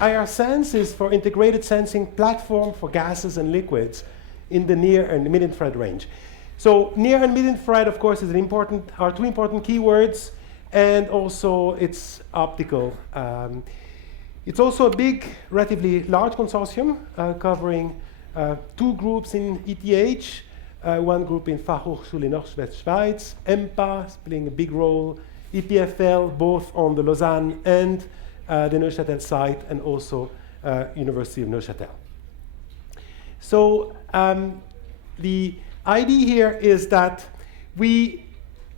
IrSens is for integrated sensing platform for gases and liquids in the near and mid-infrared range. So near and mid-infrared, of course, are two important keywords, and also it's optical. It's also a big, relatively large consortium covering two groups in ETH, one group in Fachhochschule Nordwestschweiz, EMPA playing a big role, EPFL both on the Lausanne and the Neuchâtel site, and also University of Neuchâtel. So the idea here is that we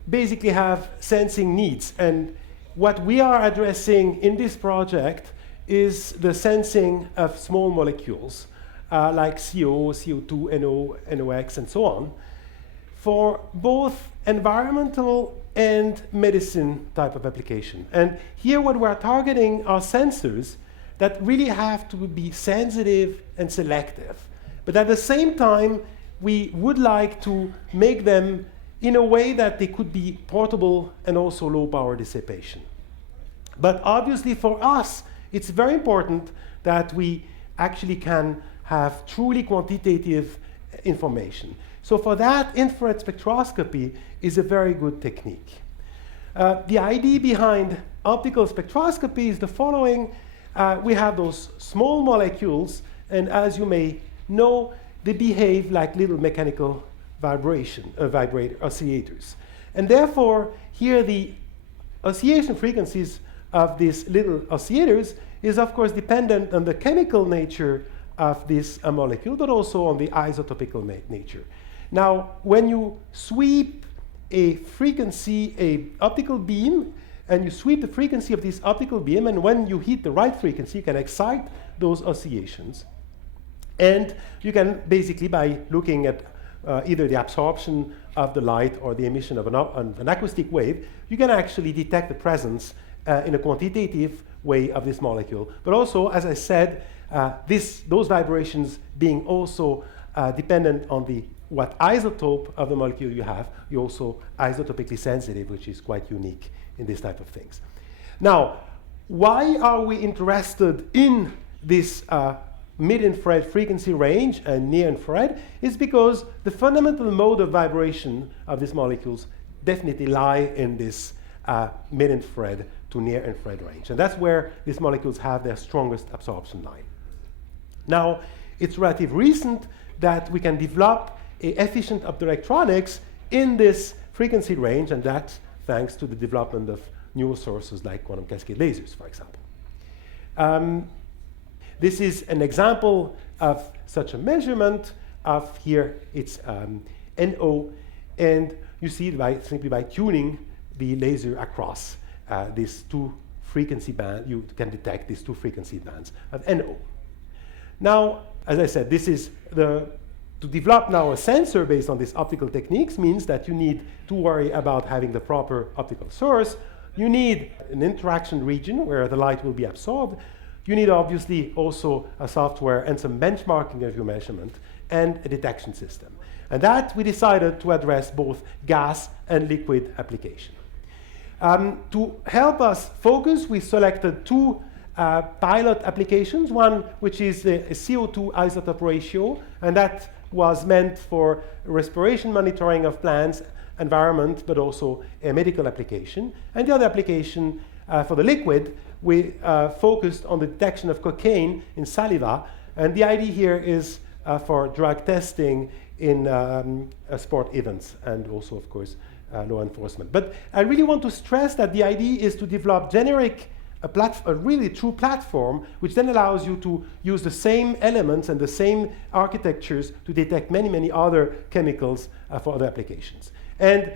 basically have sensing needs, and what we are addressing in this project is the sensing of small molecules like CO, CO2, NO, NOx, and so on, for both environmental and medicine type of application. And here what we're targeting are sensors that really have to be sensitive and selective. But at the same time, we would like to make them in a way that they could be portable and also low power dissipation. But obviously for us, it's very important that we actually can have truly quantitative information. So for that, infrared spectroscopy is a very good technique. The idea behind optical spectroscopy is the following. We have those small molecules, and as you may know, they behave like little mechanical oscillators. And therefore, here the oscillation frequencies of these little oscillators is of course dependent on the chemical nature of this molecule, but also on the isotopical nature. Now, when you sweep a frequency, an optical beam, and you sweep the frequency of this optical beam, and when you hit the right frequency, you can excite those oscillations. And you can basically, by looking at either the absorption of the light or the emission of an acoustic wave, you can actually detect the presence in a quantitative way of this molecule. But also, as I said, those vibrations being also dependent on what isotope of the molecule you have, you're also isotopically sensitive, which is quite unique in this type of things. Now, why are we interested in this mid-infrared frequency range and near-infrared? Is because the fundamental mode of vibration of these molecules definitely lie in this mid-infrared to near-infrared range. And that's where these molecules have their strongest absorption line. Now, it's relatively recent that we can develop efficient optoelectronics in this frequency range, and that's thanks to the development of new sources like quantum cascade lasers, for example. This is an example of such a measurement of here, it's NO, and you see simply by tuning the laser across these two frequency bands, you can detect these two frequency bands of NO. Now, as I said, this is to develop now a sensor based on these optical techniques means that you need to worry about having the proper optical source. You need an interaction region where the light will be absorbed. You need obviously also a software and some benchmarking of your measurement and a detection system. And that we decided to address both gas and liquid application. To help us focus, we selected two pilot applications, one which is a CO2 isotope ratio, and that was meant for respiration monitoring of plants, environment, but also a medical application. And the other application for the liquid, we focused on the detection of cocaine in saliva, and the idea here is for drug testing in sport events and also, of course, law enforcement. But I really want to stress that the idea is to develop a really true platform, which then allows you to use the same elements and the same architectures to detect many, many other chemicals for other applications. And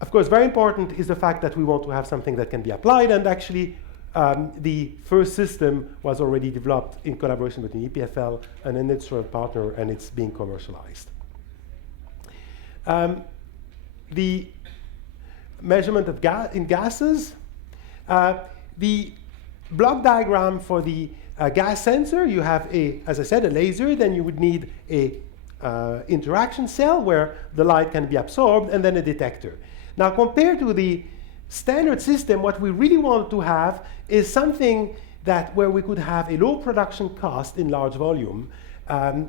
of course, very important is the fact that we want to have something that can be applied, and actually the first system was already developed in collaboration between EPFL and an instrument partner, and it's being commercialized. The measurement of in gases, the block diagram for the gas sensor, you have as I said, a laser, then you would need a interaction cell where the light can be absorbed, and then a detector. Now, compared to the standard system, what we really want to have is something that where we could have a low production cost in large volume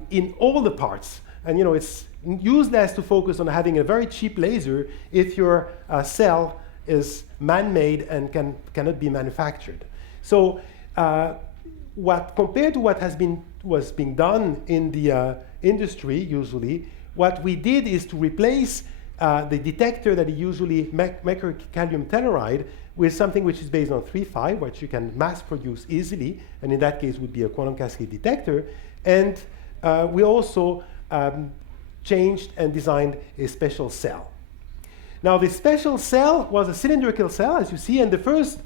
in all the parts. And it's useless to focus on having a very cheap laser if your cell is man-made and cannot be manufactured. So compared to what was being done in the industry usually, what we did is to replace the detector that is usually mercury cadmium telluride with something which is based on 3.5, which you can mass produce easily, and in that case would be a quantum cascade detector. And we also changed and designed a special cell. Now, this special cell was a cylindrical cell, as you see, and the first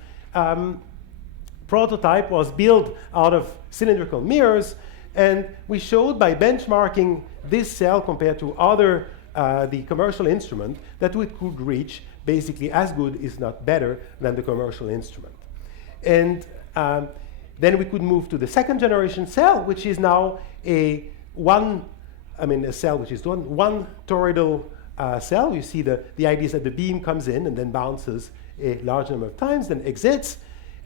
prototype was built out of cylindrical mirrors, and we showed by benchmarking this cell compared to other the commercial instrument that we could reach basically as good, if not better, than the commercial instrument. And then we could move to the second generation cell, which is now a cell which is one toroidal cell. You see the idea is that the beam comes in and then bounces a large number of times, then exits,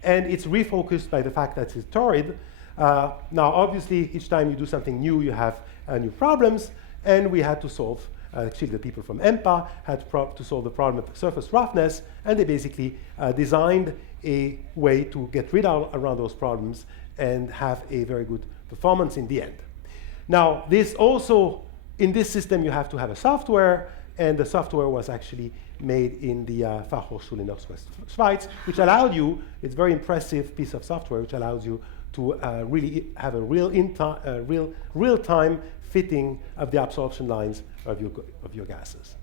and it's refocused by the fact that it's toroid. Now, obviously, each time you do something new, you have new problems, and we had to solve, actually the people from EMPA had to solve the problem of surface roughness, and they basically designed a way to get rid of around those problems and have a very good performance in the end. Now, this also, in this system, you have to have a software, and the software was actually made in the Fachhochschule in Northwest Schweiz, which allowed you, it's a very impressive piece of software, which allows you to really have a real-time fitting of the absorption lines of your gases.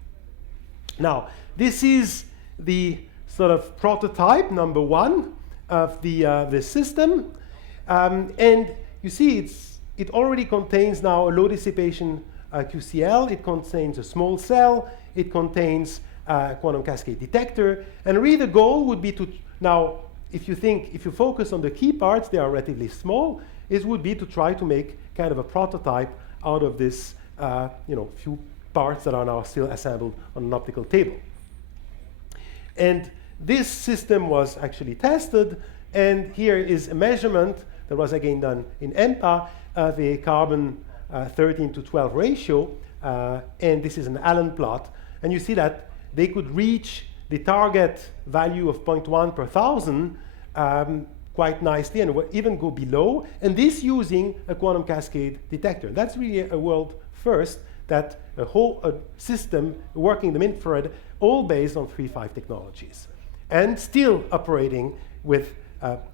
Now, this is the sort of prototype number one of the system, and you see it already contains now a low dissipation QCL. It contains a small cell. It contains a quantum cascade detector, and really the goal would be to now. If you focus on the key parts, they are relatively small. It would be to try to make kind of a prototype out of this, few parts that are now still assembled on an optical table. And this system was actually tested, and here is a measurement that was again done in EMPA of a carbon 13 to 12 ratio, and this is an Allen plot, and you see that they could reach the target value of 0.1 per thousand quite nicely, and even go below, and this using a quantum cascade detector. That's really a world first, that a whole system working in the infrared, all based on 3.5 technologies, and still operating with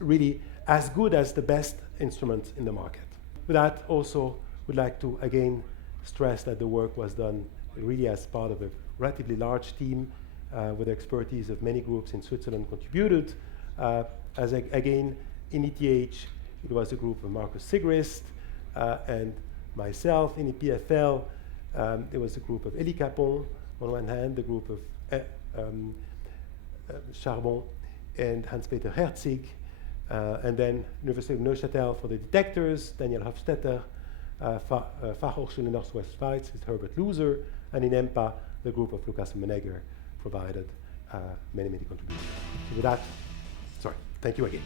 really as good as the best instruments in the market. With that, also would like to again stress that the work was done really as part of a relatively large team with the expertise of many groups in Switzerland contributed. Again, in ETH, it was a group of Markus Sigrist and myself. In EPFL, there was a group of Kapon on one hand, the group of Charbon and Hans-Peter Herzig, and then University of Neuchâtel for the detectors, Daniel Hofstetter, Fachhochschule in Northwest Schweiz is Herbert, and in EMPA, the group of Lukas and Emmenegger provided many contributions. So with that, sorry, thank you again.